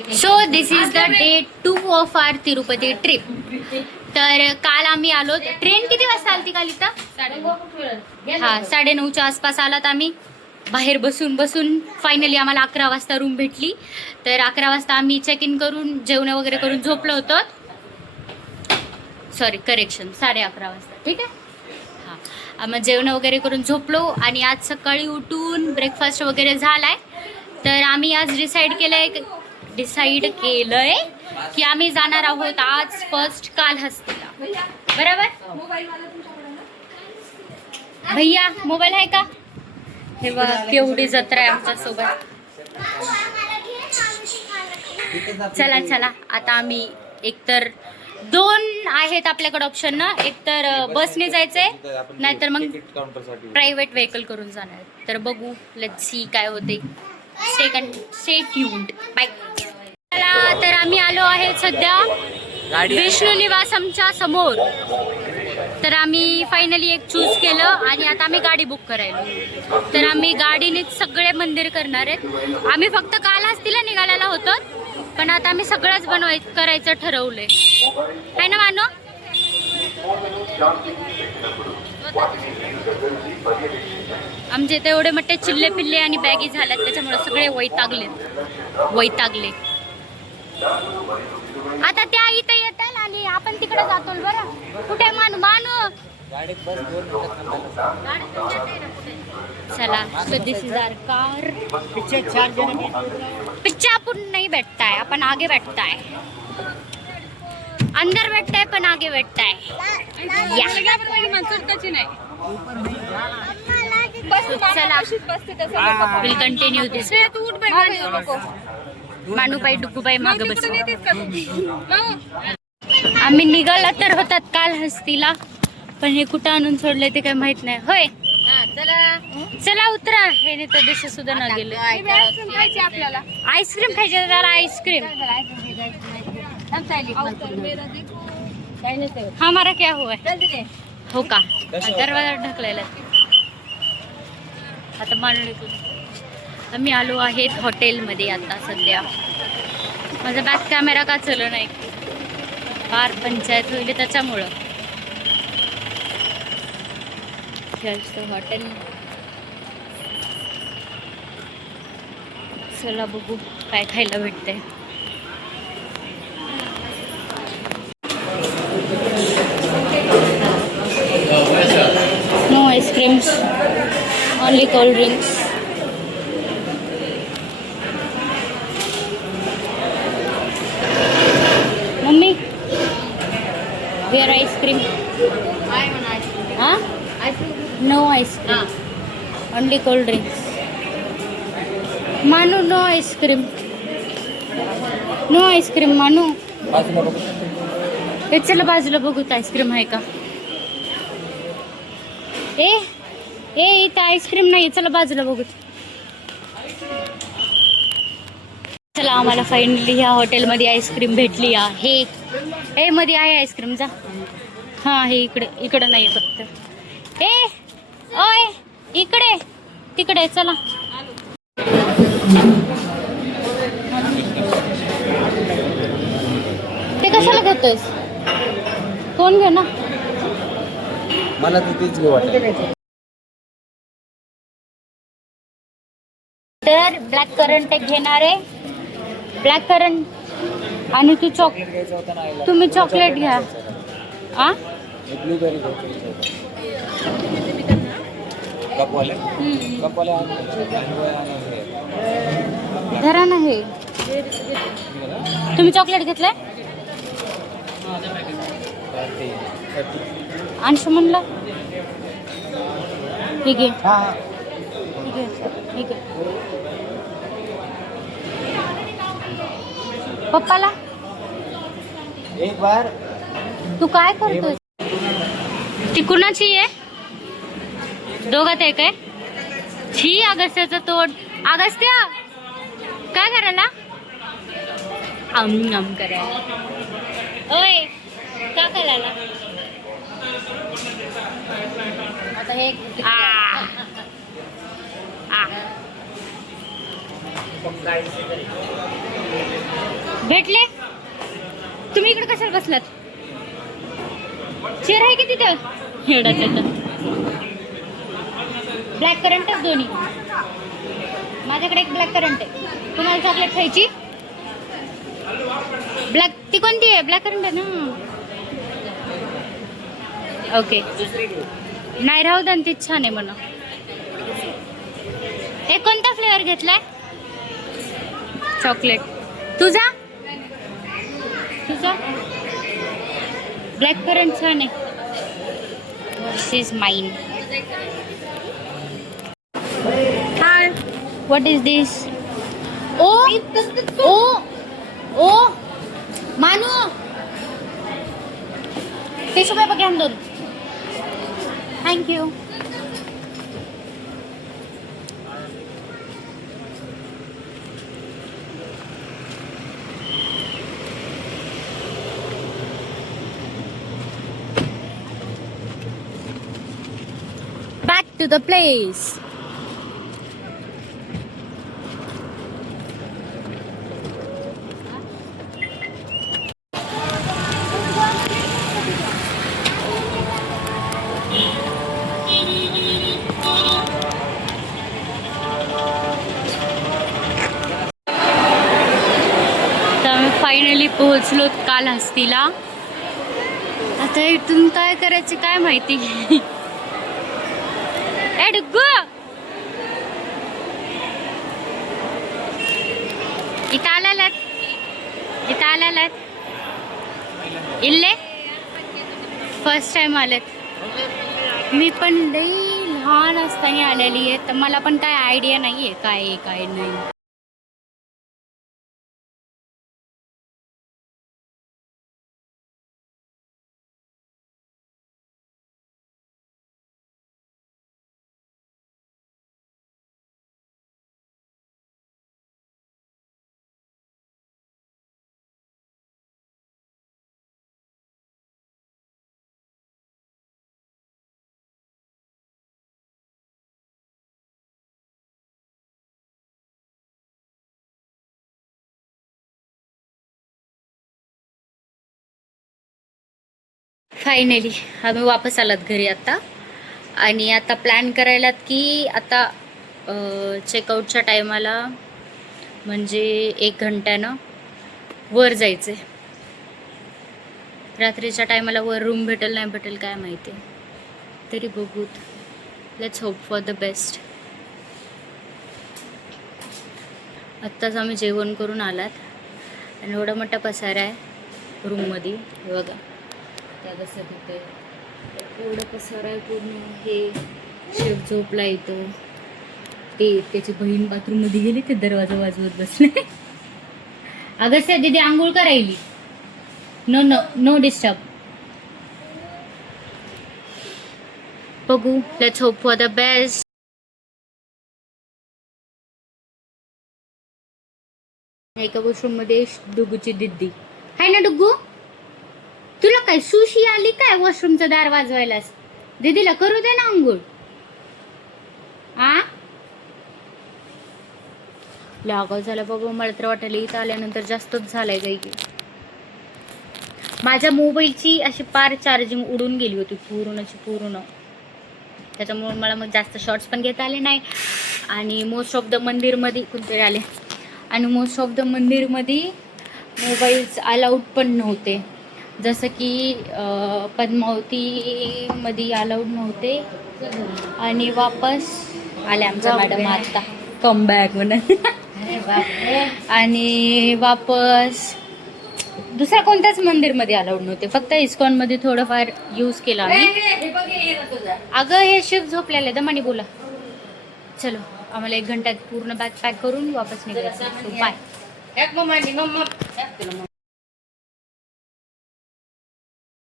So this is the day 2 of our Tirupati trip. तर काल आम्ही आलो. ट्रेन किती वाजता आलती काल इथं? हा 9:30च्या आसपास आलात आम्ही. बाहेर बसून बसून फायनली आम्हाला 11 वाजता रूम भेटली. तर 11 वाजता आम्ही चेक इन करून जेवण वगैरे करून झोपलो होतो. सॉरी करेक्शन 11:30 वाजता. ठीक आहे. हां मग जेवण वगैरे करून झोपलो आणि आज सकाळी उठून ब्रेकफास्ट वगैरे झालाय. तर आम्ही आज डिसाईड केलंय की आम्ही जाणार आहोत आज फर्स्ट कालहस्तीला. बरोबर भैया मोबाईल आहे का? हे बघा केवढी जत्रा आहे आमच्या सोबत. चला चला आता आम्ही एकतर 2 आहेत आपल्याकडे ऑप्शन ना. एकतर बसने जायचंय नाहीतर मग प्रायव्हेट व्हेकल करून जाणार. तर बघू लेट्स सी काय होते. Stay tuned. बाय. तर आम्ही आलो आहे सध्या विष्णू निवासमच्या समोर. तर आम्ही फायनली एक चूज केलं आणि आता आम्ही गाडी बुक करायला. तर आम्ही गाडीनेच सगळे मंदिर करणार आहेत. आम्ही फक्त कालहस्तीला निघालेला होतो पण आता आम्ही सगळंच करायचं ठरवलंय. आहे ना मानो? आमचे इथे एवढे मोठे चिल्ले पिल्ले आणि बॅगी झाल्यात त्याच्यामुळे सगळे वैतागले. आता त्या इथे येतात आणि आपण तिकडे जातो. बरं कुठे मानू चला. So this is our car. पीछे अपन नहीं बैठता है, अपन आगे बैठता है. अंदर बैठता है पण आगे बैठता है. चला विल कंटिन्यू दिस. मानूबाई डुकूबाई माग बस. आम्ही निघाला तर होतात कालहस्तीला पण हे कुठं आणून सोडलंय ते काय माहित नाही. होय चला उतरा. हे नाही तर दिशा सुद्धा ना गेलं. आईस्क्रीम खायचे त्याला. आईस्क्रीम हमारा क्या हुआ है? हो का दरवाजा ढकलायला. आता मानून आम्ही आलो आहेत हॉटेलमध्ये. आता सध्या माझा बॅक कॅमेरा का चालू नाही. फार पंचायत होईल त्याच्यामुळं. हॉटेल चला बघू काय खायला भेटतंय. No ice creams only cold drinks. Mummy where ice cream? No ice cream only cold drinks. Manu no ice cream. No ice cream Manu. हे चला बाजूला बघूत आईस्क्रीम आहे का. ए इथं आईस्क्रीम नाही. चला बाजूला बघूत. चला आम्हाला फायनली ह्या हॉटेलमध्ये आईस्क्रीम भेटली आहे. हे मध्ये आहे आईस्क्रीम. जा. हां हे इकडे नाही फक्त. ओय इकडे तिकडे चला. ते कशाला घेतोस? कोण घे ना. मला तिथेच घेऊ वाटतं. तर ब्लॅक करंट एक घेणार आहे. ब्लॅक करंट आणि तुम्ही चॉकलेट घ्या. ब्लूबेरी धरा नाही. तुम्ही चॉकलेट घेतलंय? आणशो म्हणलं. ठीक आहे ठीक आहे. पप्पाला एक बार. तू काय करतोय? ती कुणाची आहे? दोघात आहे काय? छी अगस्त्याचं तोड. अगस्त्या काय करायला? आम करायला. ओय का करायला? आता हे भेटले? तुम्ही इकडे कशाला बसलात? चेअर आहे की तिथं एवढाच येतं. ब्लॅक करंटच दोन्ही. माझ्याकडे एक ब्लॅक करंट आहे. तुम्हाला चॉकलेट खायची? ब्लॅक ती कोणती आहे? ब्लॅक करंट आहे ना. ओके नाही राहू दे, तीच छान आहे म्हणा. हे कोणता फ्लेवर घेतलाय? चॉकलेट. तुझा तुझा ब्लॅक करंट छान आहे. This is mine. Hi, what is this? ओ ओ ओ मानू, टिश्यू पेपर घ्या दोन. Thank you. Back to the place. Finally पोहोचलो कालहस्तीला. आता इथून काय करायचं काय माहिती. ए डुग्गू, इथं आलात, इथं आलात. इल्ले फर्स्ट टाइम आलेत. मी पण लई लहान असताना आलेली आहे, तर मला पण काय आयडिया नाहीये काय आहे काय नाही. फायनली आम्ही वापस आलात घरी आता. आणि आता प्लॅन करायलात की आता चेकआउटच्या टायमाला म्हणजे 1 घंट्यानं वर जायचं. रात्रीच्या टायमाला वर रूम भेटेल नाही भेटेल काय माहिती, तरी बघूत. Let's hope for the best. आत्ताच आम्ही जेवण करून आलात आणि एवढा मोठा पसारा आहे रूममध्ये. बघा त्या कसं तिथे एवढं पसारा आहे पूर्ण. हे शेफ झोपला येतो, ते त्याची बहीण बाथरूममध्ये गेली, ते दरवाजा वाजवत बसले. अगस्त्या दीदी आंघोळ करायली. No no no disturb. बघू, let's hope for the best. एका वॉशरूममध्ये डुगूची दिद्दी आहे ना. डुगू, तुला काय सुशी आली काय वॉशरूमचं दार वाजवायलास? दीदीला करू दे ना अंघोळ. लागाव झालं बाबा. मला तर वाटायला इथं आल्यानंतर जास्तच झालाय काही. माझ्या मोबाईलची अशी पार चार्जिंग उडून गेली होती पूर्ण. त्याच्यामुळे मला मग जास्त शॉर्ट्स पण घेता आले नाही. आणि मोस्ट ऑफ द मंदिरमध्ये कोणतरी आले, आणि मोस्ट ऑफ द मंदिरमध्ये मोबाईल्स अलाउड पण नव्हते. जसं की पद्मावतीमध्ये अलाउड नव्हते. आणि वापस आले आमच्या मॅडम आता कमबॅक म्हणून. आणि वापस दुसऱ्या कोणत्याच मंदिरमध्ये अलाउड नव्हते, फक्त इस्कॉनमध्ये थोडंफार यूज केला आम्ही. अगं हे शिफ्ट झोपलेलं आहे दमानी बोला. चलो, आम्हाला 1 घंट्यात पूर्ण बॅग पॅक करून वापस निघायचं. बाय.